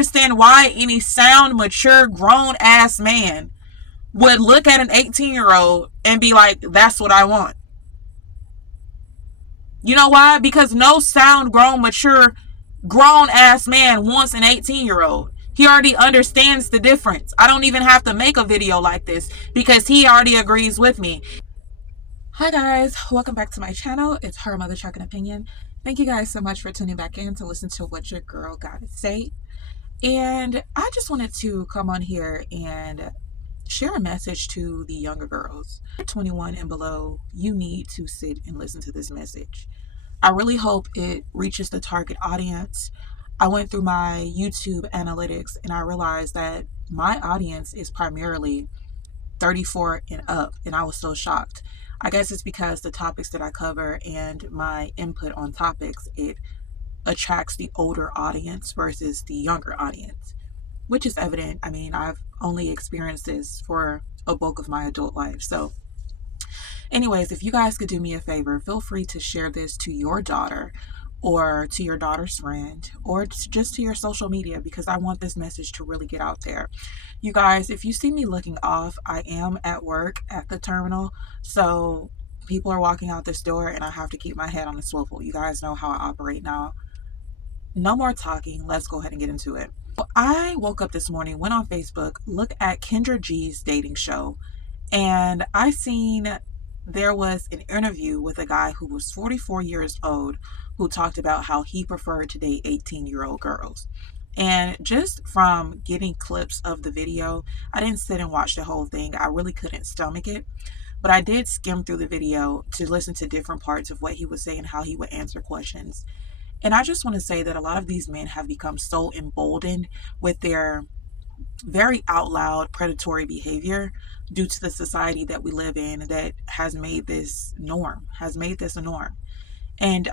understand why any sound, mature, grown-ass man would look at an 18-year-old and be like, that's what I want. You know why? Because no sound, grown, mature, grown-ass man wants an 18-year-old. He already understands the difference. I don't even have to make a video like this because he already agrees with me. Hi guys, welcome back to my channel. It's Her Mother Truck and Opinion. Thank you guys so much for tuning back in to listen to what your girl got to say. And I just wanted to come on here and share a message to the younger girls. 21 and below, you need to sit and listen to this message. I really hope it reaches the target audience. I went through my YouTube analytics and I realized that my audience is primarily 34 and up, and I was so shocked. I guess it's because the topics that I cover and my input on topics, it attracts the older audience versus the younger audience, which is evident. I mean, I've only experienced this for a bulk of my adult life. So anyways, if you guys could do me a favor, feel free to share this to your daughter or to your daughter's friend or just to your social media, because I want this message to really get out there. You guys, if you see me looking off, I am at work at the terminal, so people are walking out this door and I have to keep my head on the swivel. You guys know how I operate now. No more talking, let's go ahead and get into it. I woke up this morning, went on Facebook, looked at Kendra G's dating show, and I seen there was an interview with a guy who was 44 years old who talked about how he preferred to date 18-year-old girls. And just from getting clips of the video, I didn't sit and watch the whole thing. I really couldn't stomach it. But I did skim through the video to listen to different parts of what he was saying, how he would answer questions. And I just want to say that a lot of these men have become so emboldened with their very out loud predatory behavior due to the society that we live in that has made this a norm. And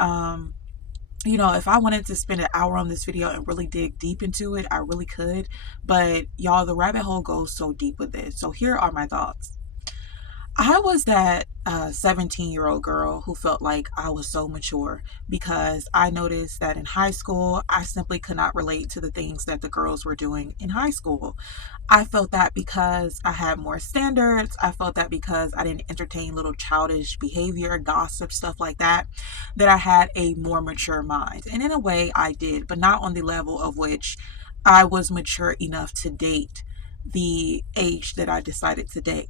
you know, if I wanted to spend an hour on this video and really dig deep into it, I really could. But y'all, the rabbit hole goes so deep with this. So here are my thoughts. I was that 17-year-old girl who felt like I was so mature because I noticed that in high school, I simply could not relate to the things that the girls were doing in high school. I felt that because I had more standards. I felt that because I didn't entertain little childish behavior, gossip, stuff like that, that I had a more mature mind. And in a way I did, but not on the level of which I was mature enough to date the age that I decided to date.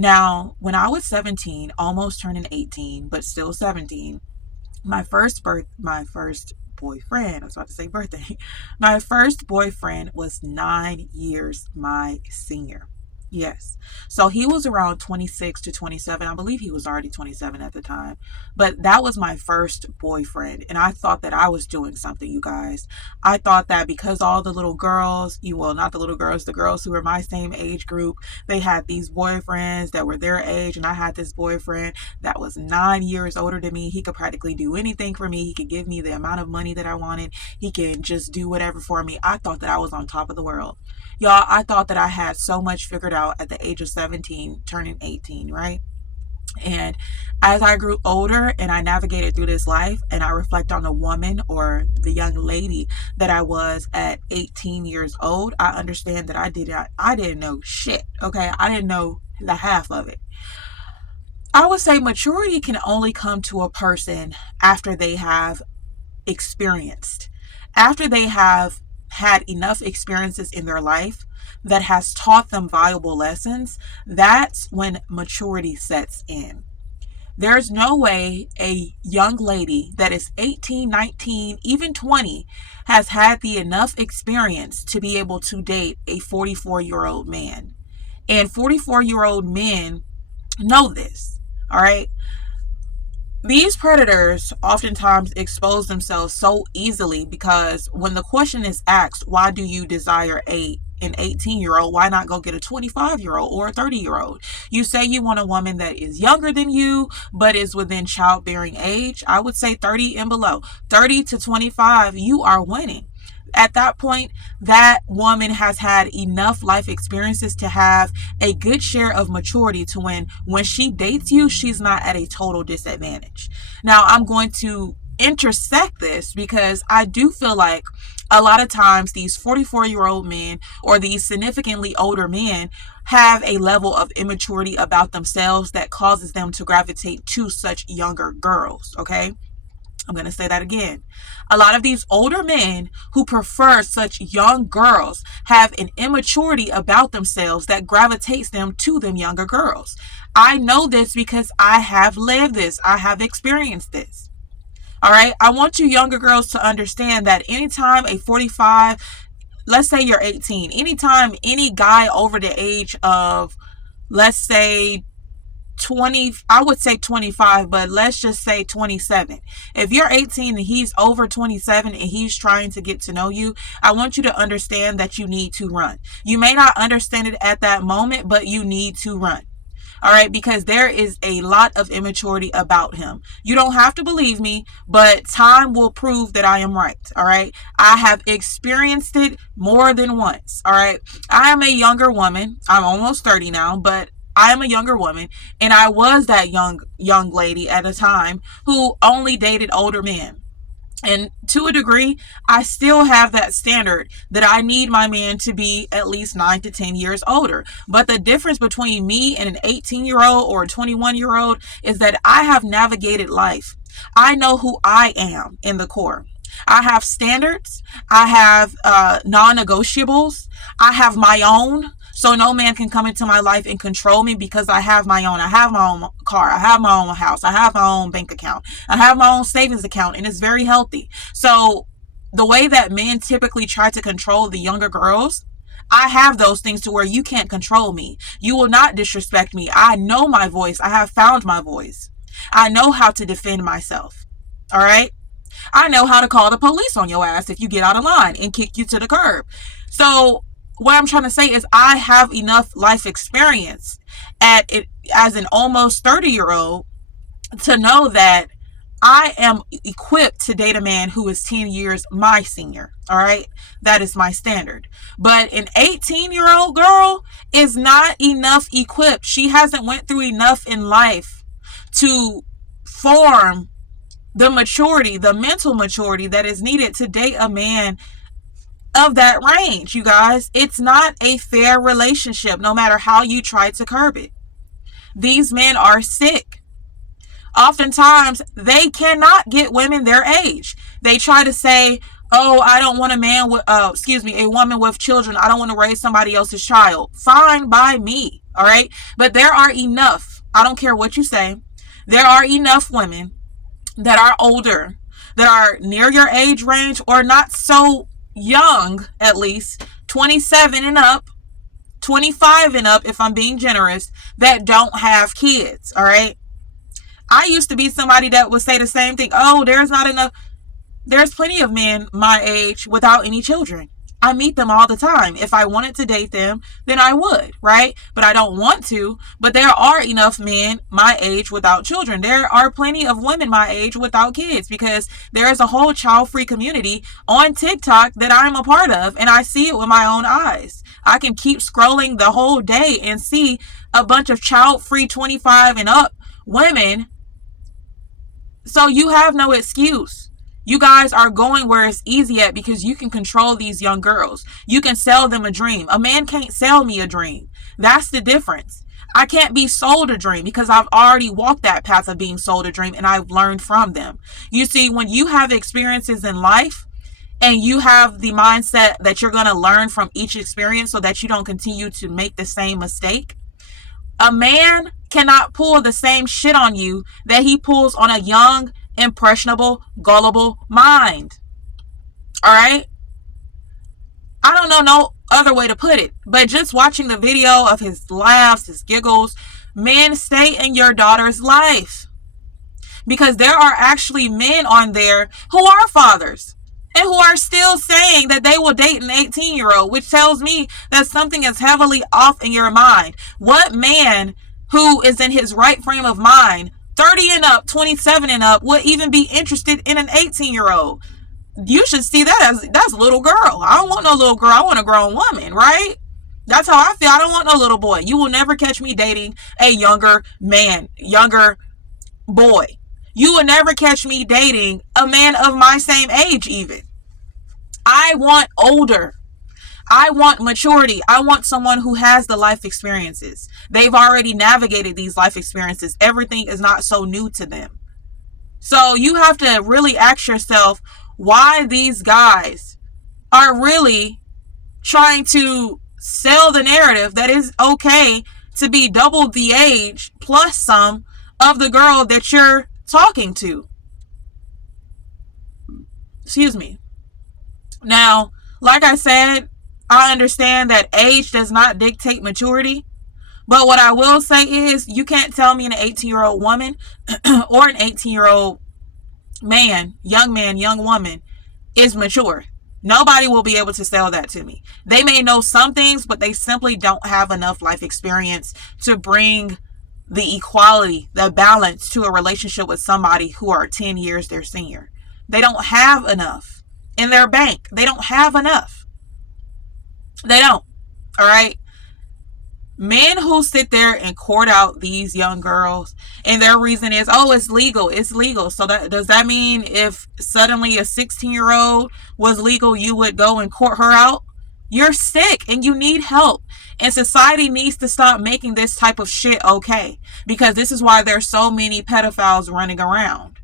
Now, when I was 17, almost turning 18, but still 17, my first boyfriend, I was about to say birthday, my first boyfriend was 9 years my senior. Yes. So he was around 26 to 27. I believe he was already 27 at the time. But that was my first boyfriend. And I thought that I was doing something, you guys. I thought that because all the little girls, not the little girls, the girls who were my same age group, they had these boyfriends that were their age. And I had this boyfriend that was 9 years older than me. He could practically do anything for me. He could give me the amount of money that I wanted. He could just do whatever for me. I thought that I was on top of the world. Y'all, I thought that I had so much figured out at the age of 17, turning 18, right? And as I grew older and I navigated through this life and I reflect on the woman or the young lady that I was at 18 years old, I understand that I didn't know shit, okay? I didn't know the half of it. I would say maturity can only come to a person after they have experienced, after they have had enough experiences in their life that has taught them valuable lessons. That's when maturity sets in. There's no way a young lady that is 18, 19, even 20 has had the enough experience to be able to date a 44-year-old man. And 44-year-old men know this, all right? These predators oftentimes expose themselves so easily because when the question is asked, why do you desire an 18-year-old? Why not go get a 25-year-old or a 30-year-old? You say you want a woman that is younger than you, but is within childbearing age. I would say 30 and below. 30 to 25, you are winning. At that point, that woman has had enough life experiences to have a good share of maturity to when she dates you, she's not at a total disadvantage. Now, I'm going to intersect this because I do feel like a lot of times these 44-year-old men or these significantly older men have a level of immaturity about themselves that causes them to gravitate to such younger girls, okay? I'm going to say that again. A lot of these older men who prefer such young girls have an immaturity about themselves that gravitates them to them younger girls. I know this because I have lived this. I have experienced this. All right. I want you younger girls to understand that anytime a 45, let's say you're 18, anytime any guy over the age of, let's say 20, I would say 25, but let's just say 27. If you're 18 and he's over 27 and he's trying to get to know you, I want you to understand that you need to run. You may not understand it at that moment, but you need to run. All right, because there is a lot of immaturity about him. You don't have to believe me, but time will prove that I am right. All right, I have experienced it more than once. All right, I am a younger woman. I'm almost 30 now, but I am a younger woman, and I was that young lady at a time who only dated older men. And to a degree, I still have that standard that I need my man to be at least 9 to 10 years older. But the difference between me and an 18-year-old or a 21-year-old is that I have navigated life. I know who I am in the core. I have standards. I have non-negotiables. I have my own. So no man can come into my life and control me because I have my own. I have my own car. I have my own house. I have my own bank account. I have my own savings account, and it's very healthy. So the way that men typically try to control the younger girls, I have those things to where you can't control me. You will not disrespect me. I know my voice. I have found my voice. I know how to defend myself. All right? I know how to call the police on your ass if you get out of line and kick you to the curb. So what I'm trying to say is I have enough life experience at it as an almost 30-year-old to know that I am equipped to date a man who is 10 years my senior. All right. That is my standard. But an 18-year-old girl is not enough equipped. She hasn't went through enough in life to form the maturity, the mental maturity that is needed to date a man of that range. You guys, it's not a fair relationship no matter how you try to curb it. These men are sick. Oftentimes they cannot get women their age. They try to say, oh, I don't want a man with a woman with children. I don't want to raise somebody else's child. Fine by me. All right, but there are enough, I don't care what you say, there are enough women that are older, that are near your age range or not so young, at least 27 and up, 25 and up if I'm being generous, that don't have kids. All right, I used to be somebody that would say the same thing. Oh, there's not enough. There's plenty of men my age without any children. I meet them all the time. If I wanted to date them, then I would, right? But I don't want to. But there are enough men my age without children. There are plenty of women my age without kids because there is a whole child-free community on TikTok that I'm a part of, and I see it with my own eyes. I can keep scrolling the whole day and see a bunch of child-free 25 and up women. So you have no excuse. You guys are going where it's easy at because you can control these young girls. You can sell them a dream. A man can't sell me a dream. That's the difference. I can't be sold a dream because I've already walked that path of being sold a dream and I've learned from them. You see, when you have experiences in life and you have the mindset that you're going to learn from each experience so that you don't continue to make the same mistake, a man cannot pull the same shit on you that he pulls on a young, impressionable, gullible mind. All right? I don't know no other way to put it, but just watching the video of his laughs, his giggles, men, stay in your daughter's life. Because there are actually men on there who are fathers and who are still saying that they will date an 18-year-old, which tells me that something is heavily off in your mind. What man who is in his right frame of mind, 30 and up, 27 and up, would even be interested in an 18-year-old? You should see that as that's a little girl. I don't want no little girl. I want a grown woman, right? That's how I feel. I don't want no little boy. You will never catch me dating a younger man, younger boy. You will never catch me dating a man of my same age even. I want older. I want maturity. I want someone who has the life experiences. They've already navigated these life experiences. Everything is not so new to them. So you have to really ask yourself why these guys are really trying to sell the narrative that is okay to be double the age plus some of the girl that you're talking to. Excuse me. Now, like I said, I understand that age does not dictate maturity. But what I will say is you can't tell me an 18-year-old woman or an 18-year-old man, young woman is mature. Nobody will be able to sell that to me. They may know some things, but they simply don't have enough life experience to bring the equality, the balance to a relationship with somebody who are 10 years their senior. They don't have enough in their bank. They don't have enough. They don't. All right. Men who sit there and court out these young girls and their reason is, oh, it's legal. It's legal. So does that mean if suddenly a 16-year-old was legal, you would go and court her out? You're sick and you need help. And society needs to stop making this type of shit okay. Because this is why there's so many pedophiles running around.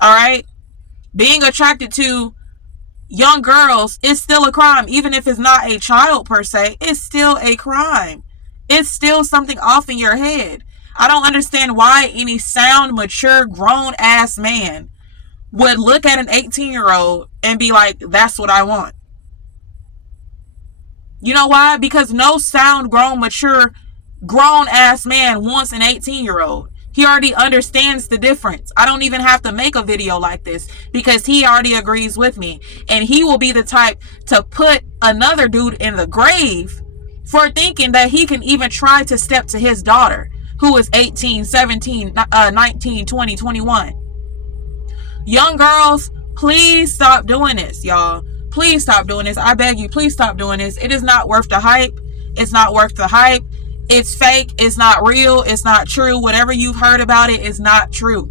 All right? Being attracted to young girls is still a crime. Even if it's not a child per se, it's still a crime. It's still something off in your head. I don't understand why any sound, mature, grown-ass man would look at an 18-year-old and be like, that's what I want. You know why? Because no sound, grown, mature, grown-ass man wants an 18-year-old. He already understands the difference. I don't even have to make a video like this because he already agrees with me. And he will be the type to put another dude in the grave for thinking that he can even try to step to his daughter, who is 18, 17, 19, 20, 21. Young girls, please stop doing this, y'all. Please stop doing this. I beg you, please stop doing this. It is not worth the hype. It's not worth the hype. It's fake. It's not real. It's not true. Whatever you've heard about it is not true.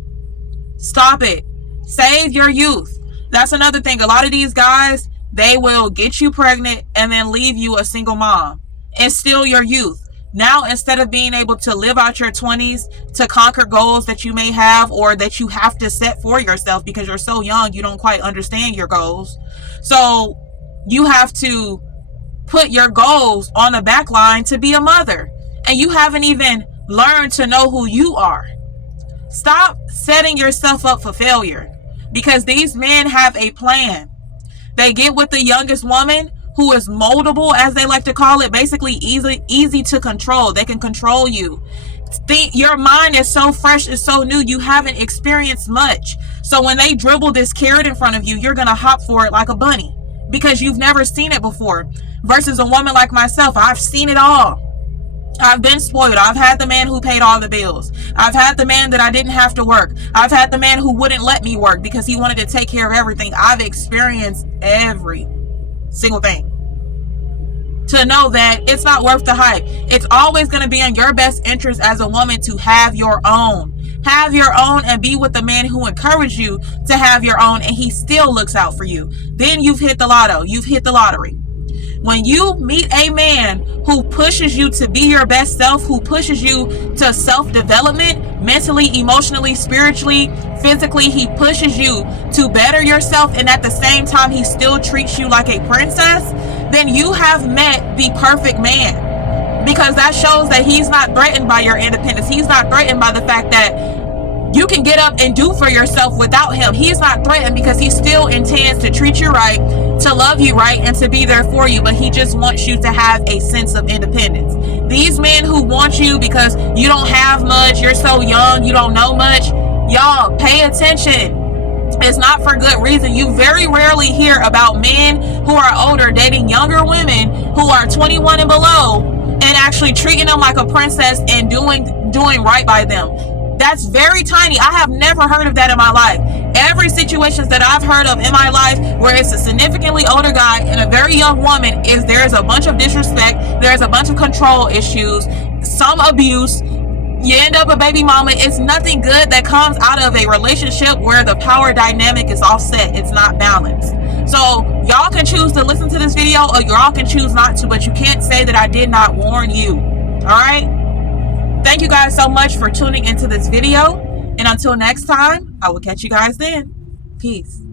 Stop it. Save your youth. That's another thing. A lot of these guys, they will get you pregnant and then leave you a single mom and steal your youth. Now, instead of being able to live out your 20s to conquer goals that you may have or that you have to set for yourself because you're so young, you don't quite understand your goals. So you have to put your goals on the back line to be a mother. And you haven't even learned to know who you are. Stop setting yourself up for failure because these men have a plan. They get with the youngest woman who is moldable, as they like to call it, basically easy to control. They can control you. Your mind is so fresh, it's so new, you haven't experienced much. So when they dribble this carrot in front of you, you're going to hop for it like a bunny because you've never seen it before. Versus a woman like myself, I've seen it all. I've been spoiled. I've had the man who paid all the bills. I've had the man that I didn't have to work. I've had the man who wouldn't let me work because he wanted to take care of everything. I've experienced every single thing to know that it's not worth the hype. It's always going to be in your best interest as a woman to have your own. Have your own and be with the man who encouraged you to have your own and he still looks out for you. Then you've hit the lotto. You've hit the lottery. When you meet a man who pushes you to be your best self, who pushes you to self-development, mentally, emotionally, spiritually, physically, he pushes you to better yourself, and at the same time, he still treats you like a princess, then you have met the perfect man. Because that shows that he's not threatened by your independence. He's not threatened by the fact that you can get up and do for yourself without him. He's not threatened because he still intends to treat you right, to love you right, and to be there for you. But he just wants you to have a sense of independence. These men who want you because you don't have much, you're so young, you don't know much, y'all, pay attention. It's not for good reason. You very rarely hear about men who are older dating younger women who are 21 and below and actually treating them like a princess and doing right by them. That's very tiny. I have never heard of that in my life. Every situation that I've heard of in my life where it's a significantly older guy and a very young woman is there's a bunch of disrespect, there's a bunch of control issues, some abuse. You end up a baby mama. It's nothing good that comes out of a relationship where the power dynamic is offset. It's not balanced. So y'all can choose to listen to this video or y'all can choose not to, but you can't say that I did not warn you. All right? Thank you guys so much for tuning into this video. And until next time, I will catch you guys then. Peace.